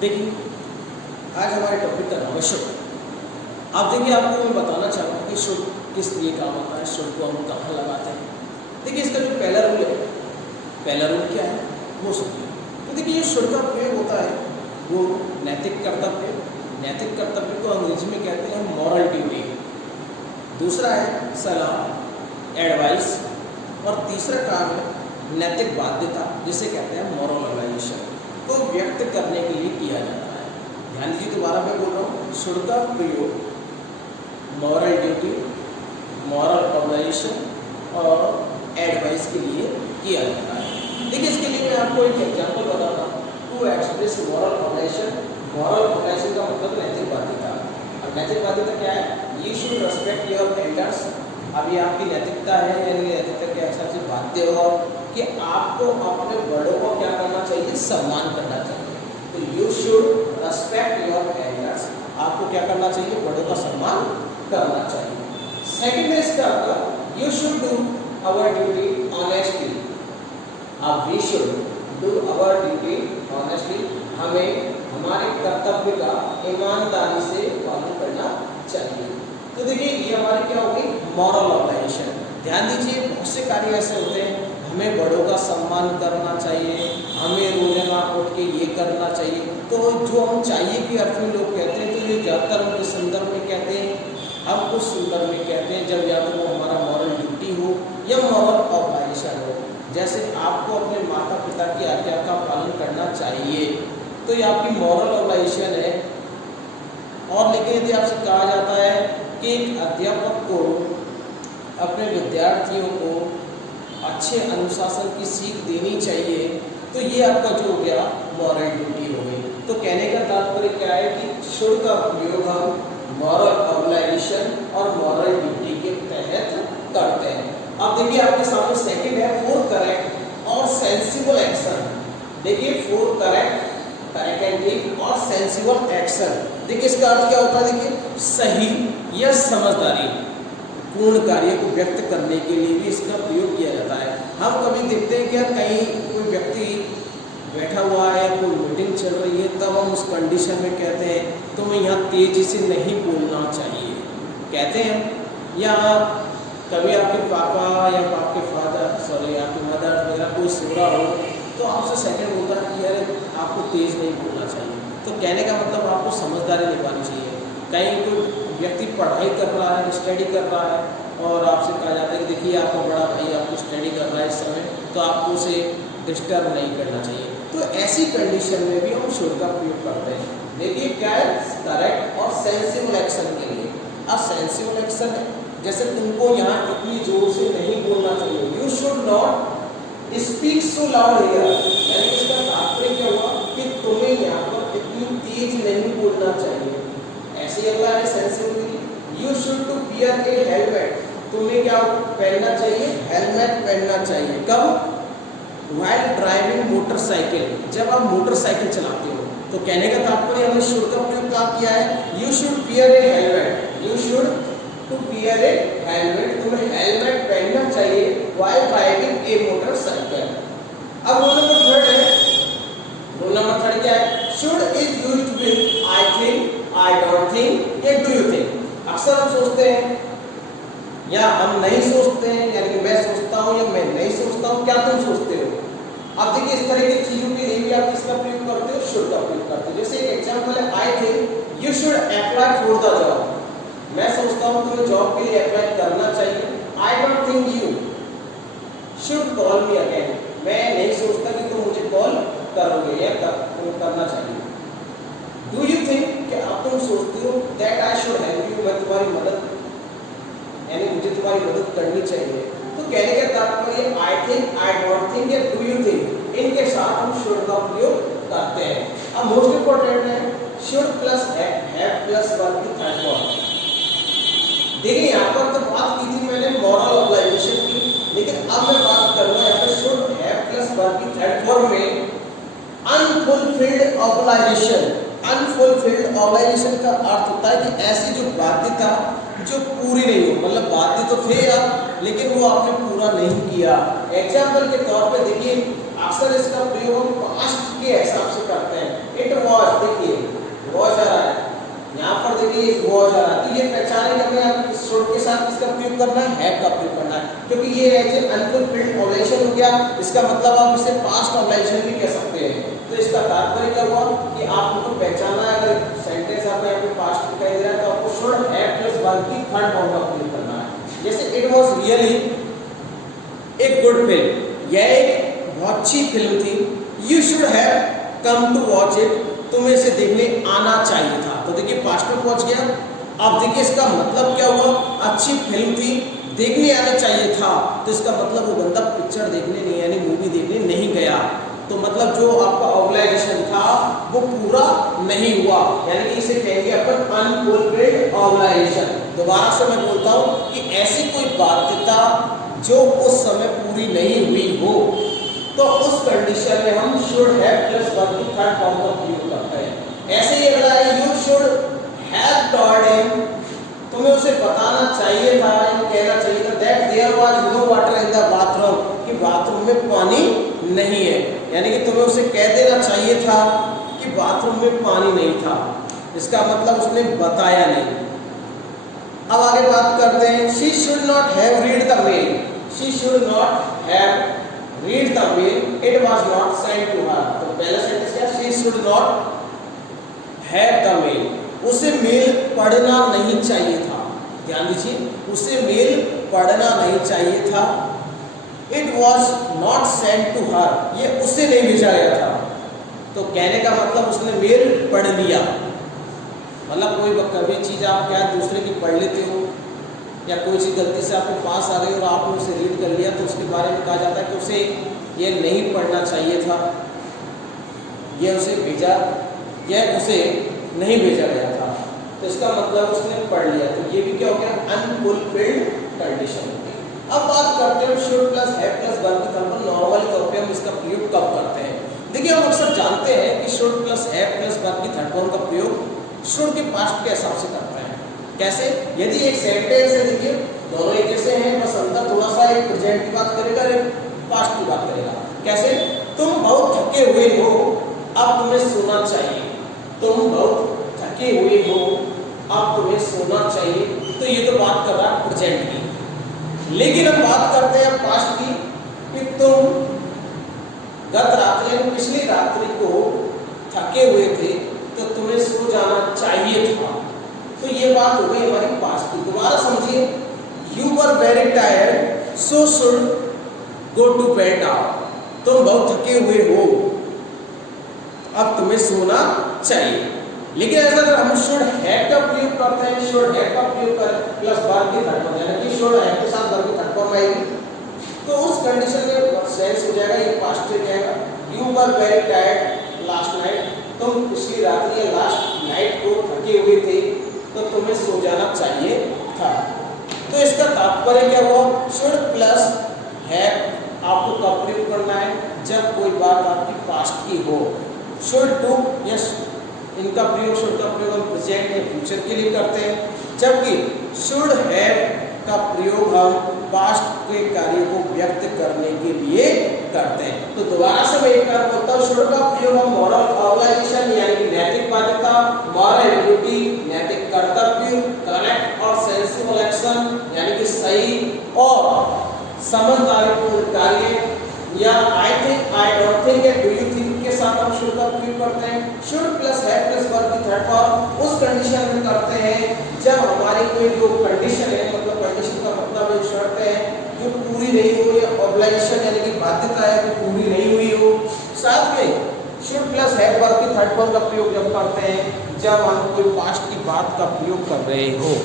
देखिए, आज हमारे टॉपिक का नाम है शुड। अब देखिए, आपको मैं बताना चाहूँगा कि शुड किस लिए काम होता है, शुड को हम कहाँ लगाते हैं। देखिए, इसका जो पहला रूल है, पहला रूल क्या है वो सुनिए। तो देखिए, ये शुड का प्रयोग होता है वो नैतिक कर्तव्य, नैतिक कर्तव्य को अंग्रेजी में कहते हैं मॉरल ड्यूटी। दूसरा है सलाह, एडवाइस, और तीसरा काम है नैतिक बाध्यता, जिसे कहते हैं मॉरल ऑब्लिगेशन, को व्यक्त करने के लिए किया जाता है। ध्यान दीजिए, दोबारा मैं बोल रहा हूँ, शुड का प्रयोग मॉरल ड्यूटी, मॉरल ऑब्लिगेशन और एडवाइस के लिए किया जाता है। देखिए, इसके लिए मैं आपको एक एग्जांपल बताता हूँ। To express moral obligation, moral obligation का मतलब नैतिक बाध्यता। और नैतिक बाध्यता क्या है? You should respect your elders. अभी आपकी नैतिकता है, यानी नैतिकता के हिसाब से बाध्य हो कि आपको अपने बड़ों को क्या करना चाहिए, सम्मान करना चाहिए। तो you should respect your elders, आपको क्या करना चाहिए, बड़ों का सम्मान करना चाहिए। सेकंड में इसका मतलब you should do our duty honestly. अब we should do our duty honestly, हमें हमारे कर्तव्य का ईमानदारी से पालन करना चाहिए। तो देखिए, ये हमारे क्या हो गई, मॉरल ऑब्लिगेशन। ध्यान दीजिए, बहुत से कार्य ऐसे होते हैं, हमें बड़ों का सम्मान करना चाहिए, हमें रोजाना उठ के ये करना चाहिए। तो जो हम चाहिए के अर्थ में लोग कहते हैं, तो ये ज़्यादातर उनके संदर्भ में कहते हैं, हम कुछ संदर्भ में कहते हैं जब या तो वो हमारा मॉरल ड्यूटी हो या मॉरल ऑब्लिगेशन हो। जैसे आपको अपने माता पिता की आज्ञा का पालन करना चाहिए, तो ये आपकी मॉरल ऑब्लिगेशन है। और लेकिन यदि आपसे कहा जाता है कि एक अध्यापक को अपने विद्यार्थियों को अच्छे अनुशासन की सीख देनी चाहिए, तो ये आपका जो हो गया मॉरल ड्यूटी हो गई। तो कहने का तात्पर्य क्या है कि शुड का प्रयोग हम मॉरल ऑब्लिगेशन और मॉरल ड्यूटी के तहत करते हैं। अब देखिए, आपके सामने सेकंड है फॉर करेक्ट और सेंसिबल एक्शन। देखिए, फॉर करेक्ट, करेक्ट एंड ठीक, और सेंसिबल एक्शन। देखिए, इसका अर्थ क्या होता है? देखिए, सही या समझदारी पूर्ण कार्य को व्यक्त करने के लिए भी इसका प्रयोग किया जाता है। हम कभी देखते हैं कि कहीं कोई व्यक्ति बैठा हुआ है, कोई मीटिंग चल रही है, तब हम उस कंडीशन में कहते हैं तुम्हें यहाँ तेजी से नहीं बोलना चाहिए, कहते हैं। या कभी आपके पापा या आपके आपके मदर वगैरह कोई सो रहा हो, तो आपसे सेकंड बोलता है कि यार आपको तेज़ नहीं बोलना चाहिए। तो कहने का मतलब आपको समझदारी निभानी चाहिए। कहीं कोई व्यक्ति पढ़ाई कर रहा है, स्टडी कर रहा है, और आपसे कहा जाता है कि देखिए आपका बड़ा भाई आपको स्टडी कर रहा है इस समय, तो आपको उसे डिस्टर्ब नहीं करना चाहिए। तो ऐसी कंडीशन में भी हम शुड का प्रयोग करते हैं। देखिए, क्या है, करेक्ट और सेंसिबल एक्शन के लिए। अब सेंसिबल एक्शन है, जैसे तुमको यहाँ इतनी जोर से नहीं बोलना चाहिए, you should not speak so loud here. यानी इसका तात्पर्य क्या हुआ कि तुम्हें यहाँ पर इतनी तेज नहीं बोलना चाहिए। ऐसे अगला है sensible, you should to wear a helmet. तुम्हें क्या पहनना चाहिए, हेलमेट पहनना चाहिए। कब? व्हाइल ड्राइविंग मोटरसाइकिल, जब आप मोटरसाइकिल चलाते हो। तो कहने का तात्पर्य हमने शुड का प्रयोग क्या किया है, you should wear a helmet, you should to wear a helmet, तुम्हें हेलमेट पहनना चाहिए व्हाइल ड्राइविंग ए मोटरसाइकिल। अब रूल नंबर थर्ड है, रूल नंबर थर्ड क्या है, should is used with I think, I don't think या do you think। अक्सर हम सोचते हैं या हम नहीं सोचते हैं, यानी कि मैं सोचता हूँ या मैं नहीं सोचता हूँ, क्या तुम सोचते हो। अब देखिए, इस तरह की चीजों के लिए भी आप किसका प्रयोग करते हो, शुड का प्रयोग करते हो। जैसे एक एग्जांपल है, I think you should apply for the job. मैं सोचता हूँ तुम्हें जॉब के लिए अप्लाई करना चाहिए। I don't think you should call me again. मैं नहीं सोचता कि तुम मुझे कॉल करोगे या करना चाहिए। डू यू थिंक, कि अब तुम सोचते हो that I should help you, मैं तुम्हारी मदद, यानी मुझे तुम्हारी मदद करनी चाहिए। तो कहने का तात्पर्य I think, I don't think या डू यू थिंक, इनके साथ हम शुड का प्रयोग करते हैं। अब मोस्ट इंपॉर्टेंट है should plus have plus verb की थर्ड फॉर्म। देखिए, यहाँ पर तो बात की थी मैंने मॉरल ऑब्लिगेशन की, लेकिन अब मैं बात करूंगा यहाँ पे शुड हैव प्लस वर्ब की थर्ड फॉर्म में अनफुलफिल्ड ऑब्लिगेशन। अनफुलफिल्ड ऑब्लिगेशन का अर्थ होता है कि ऐसी जो बाध्यता जो पूरी नहीं हो, मतलब बाध्य तो थे आप, लेकिन वो आपने पूरा नहीं किया। एग्जाम्पल के तौर पे देखिए, अक्सर इसका प्रयोग हम पास्ट के हिसाब से करते हैं। इट वॉच, देखिए वॉच आ रहा है यहाँ पर, देखिए वॉच आ रहा है, तो ये पहचाने कि हमें आप शुड के साथ किसका प्रयोग करना है, हैव का प्रयोग करना है, क्योंकि ये अनफुलफिल्ड ऑब्लिगेशन हो गया। इसका मतलब आप इसे पास्ट ऑब्लिगेशन भी कह सकते हैं। तो इसका तात्पर्य क्या हुआ कि आपको पहचाना है, अगर सेंटेंस आपको यहाँ पे पास्ट दिखाई दे रहा है तो आपको शुड हैव प्लस वर्ब की थर्ड फॉर्म का प्रयोग करना है। जैसे इट वाज रियली एक गुड फिल्म, यह एक बहुत अच्छी फिल्म थी। You should have come to watch it, तुम्हें इसे देखने आना चाहिए था। तो देखिए पास्ट में पहुंच गया। अब देखिए इसका मतलब क्या हुआ, अच्छी फिल्म थी, देखने आना चाहिए था, तो इसका मतलब वो बंदा पिक्चर देखने नहीं यानी मूवी देखने नहीं गया। तो मतलब जो आपका ऑब्लिगेशन था वो पूरा नहीं हुआ, यानी कि इसे कहेंगे अपन अनफुलफिल्ड ऑब्लिगेशन। दोबारा से मैं बोलता हूँ कि ऐसी कोई बाध्यता जो उस समय पूरी नहीं हुई हो, तो उस कंडीशन में हम शुड हैव प्लस वर्ब की थर्ड फॉर्म का प्रयोग करते हैं। ऐसे ही अगला है you should have told him, तुम्हें उसे बताना चाहिए था, कहना चाहिए था that there was no water in the bathroom, कि बाथरूम में पानी नहीं है, यानी कि तुम्हें उसे कह देना चाहिए था कि बाथरूम में पानी नहीं था। इसका मतलब उसने बताया नहीं। अब आगे बात करते हैं, she should not have read the mail, she should not have read the mail, it was not sent to her. तो पहला सेंटेंस क्या, she should not have the mail, उसे मेल पढ़ना नहीं चाहिए था। ध्यान दीजिए, उसे मेल पढ़ना नहीं चाहिए था। It was not sent to her, ये उसे नहीं भेजा गया था। तो कहने का मतलब उसने मेल पढ़ लिया, मतलब कोई कभी चीज़ आप क्या दूसरे की पढ़ लेते हो, या कोई चीज़ गलती से आपके पास आ गई और आपने उसे रीड कर लिया, तो उसके बारे में कहा जाता है कि उसे ये नहीं पढ़ना चाहिए था, यह उसे भेजा, यह उसे नहीं भेजा गया था। तो इसका मतलब उसने पढ़ लिया, तो ये भी क्या हो गया, अनफुलफिल्ड कंडीशन हो गई। अब बात करते हैं should plus have plus verb की तरफ। नॉर्मली तौर पे हम इसका प्रयोग कब करते हैं? देखिए हम अक्सर जानते हैं कि should plus have plus verb की थर्ड फॉर्म का प्रयोग शुड के पास्ट के हिसाब से करते हैं। कैसे? यदि एक सेंटेंस है, देखिए दोनों एक जैसे हैं, बस अंतर थोड़ा सा, एक प्रेजेंट की बात करेगा, एक पास्ट की बात करेगा। कैसे? तुम बहुत थके हुए हो, अब तुम्हें सोना चाहिए। तुम बहुत थके हुए हो, अब तुम्हें सोना चाहिए। तो ये तो बात कर रहा है प्रेजेंट की। लेकिन हम बात करते हैं पास्ट की कि तुम गत रात्रि, पिछली रात्रि को थके हुए थे, तो तुम्हें सो जाना चाहिए था। तो ये बात हो गई हमारी पास्ट की। दोबारा समझिए, you were very tired so should go to bed now, तुम बहुत थके हुए हो, अब तुम्हें सोना चाहिए। लेकिन ऐसा अगर हम शुड हैव का प्रयोग करते हैं, शुड हैव का प्रयोग कर प्लस वर्ब की थर्ड फॉर्म, यानी कि शुड हैव के साथ वर्ब की थर्ड फॉर्म आएगी, तो उस कंडीशन में सेंस हो जाएगा, ये पास्ट में जाएगा। You were very tired last night, तुम पिछली रात्रि या लास्ट नाइट को थके हुए थे, तो तुम्हें सो जाना चाहिए था। तो इसका तात्पर्य क्या हुआ, शुड प्लस हैव आपको कब प्रयोग करना है, जब कोई बात आपकी पास्ट की हो। शुड टू यस, इनका प्रयोग, शुड का प्रयोग हम प्रेजेंट या फ्यूचर के लिए करते हैं, जबकि शुड हैव का प्रयोग हम पास्ट के कार्य को व्यक्त करने के लिए करते हैं। तो दोबारा से मैं एक बार बोलता हूँ, शुड का प्रयोग हम मॉरल ऑब्लिगेशन यानी कि नैतिक बाध्यता, मॉरल ड्यूटी नैतिक कर्तव्य, करेक्ट और सेंसिबल एक्शन यानी कि सही और समझदारीपूर्ण कार्य, या I think, I don't think, या डू यू थिंक के साथ हम शुड का प्रयोग करते हैं। Should plus have plus verb की थर्ड फॉर्म उस कंडीशन में करते हैं जब हमारी कोई जो कंडीशन है, मतलब कंडीशन का मतलब एक शर्त है जो पूरी नहीं हो, या ऑब्लिगेशन यानी कि बाध्यता है जो पूरी नहीं हुई हो। साथ में शुड प्लस हैव वर्ब की थर्ड फॉर्म का प्रयोग जब करते हैं जब हम कोई पास्ट की बात का प्रयोग कर रहे हो।